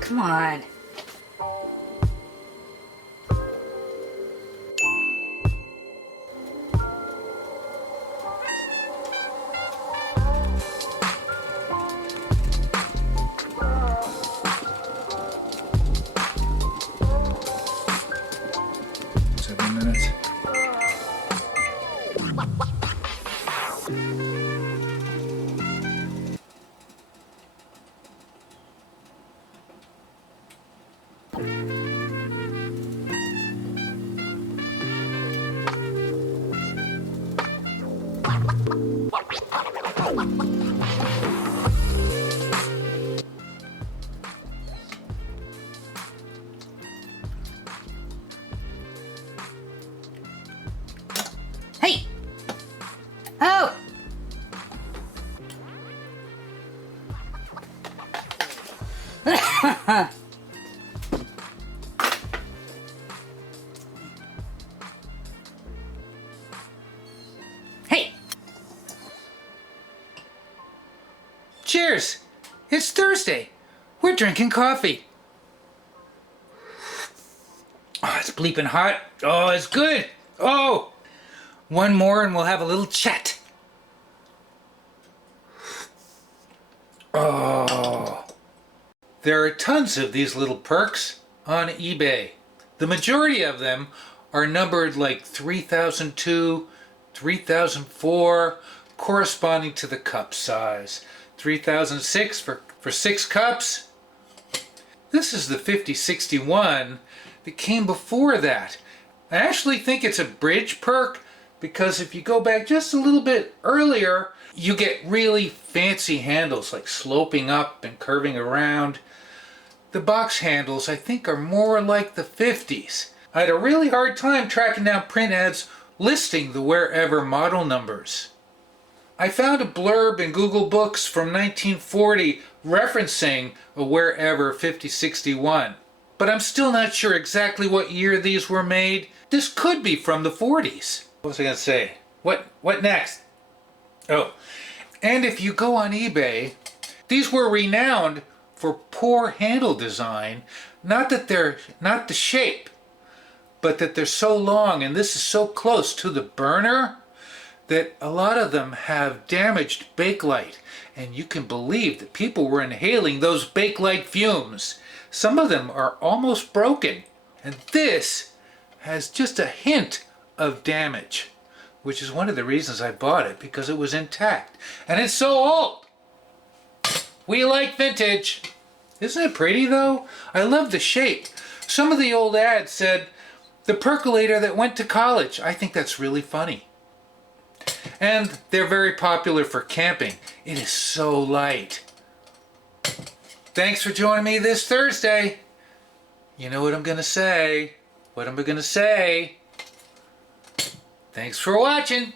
Come on. Hey! Oh! Hey! Cheers! It's Thursday. We're drinking coffee. Oh, it's bleeping hot. Oh, it's good. Oh! One more and we'll have a little chat. Oh. There are tons of these little perks on eBay. The majority of them are numbered like 3002, 3004, corresponding to the cup size. 3006 for 6 cups. This is the 5061 that came before that. I actually think it's a bridge perk because if you go back just a little bit earlier, you get really fancy handles like sloping up and curving around. The box handles I think are more like the 50s. I had a really hard time tracking down print ads listing the wearever model numbers. I found a blurb in Google Books from 1940 referencing a wearever 5061, but I'm still not sure exactly what year these were made. This could be from the 40s. What was I going to say? What next? Oh, and if you go on eBay, these were renowned for poor handle design. Not the shape, but that they're so long and this is so close to the burner that a lot of them have damaged bakelite, and you can believe that people were inhaling those bakelite fumes. Some of them are almost broken, and this has just a hint of damage, which is one of the reasons I bought it, because it was intact. And it's so old! We like vintage! Isn't it pretty though? I love the shape. Some of the old ads said, "The percolator that went to college." I think that's really funny. And they're very popular for camping. It is so light. Thanks for joining me this Thursday. You know what I'm gonna say. What am I gonna say? Thanks for watching.